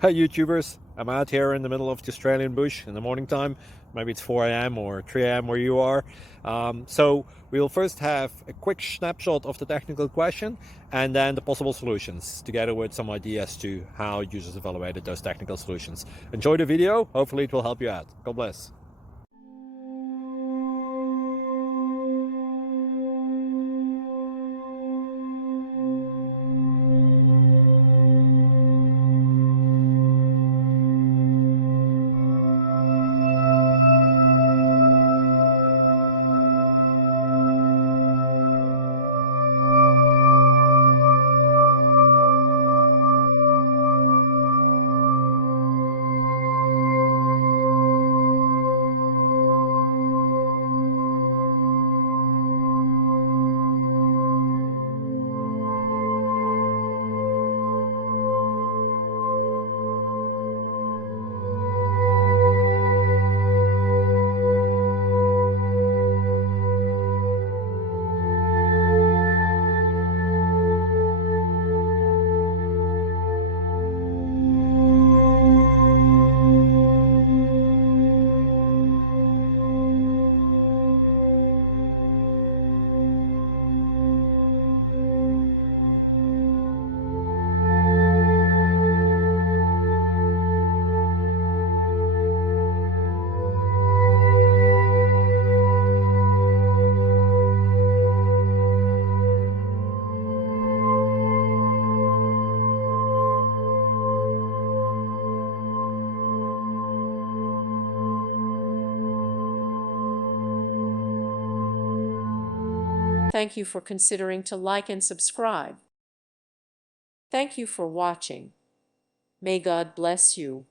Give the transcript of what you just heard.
Hey YouTubers, I'm out here in the middle of the Australian bush in the morning time. Maybe it's 4 a.m. or 3 a.m. where you are. So we'll first have a quick snapshot of the technical question and then the possible solutions, together with some ideas to how users evaluated those technical solutions. Enjoy the video, hopefully it will help you out. God bless. Thank you for considering to like and subscribe. Thank you for watching. May God bless you.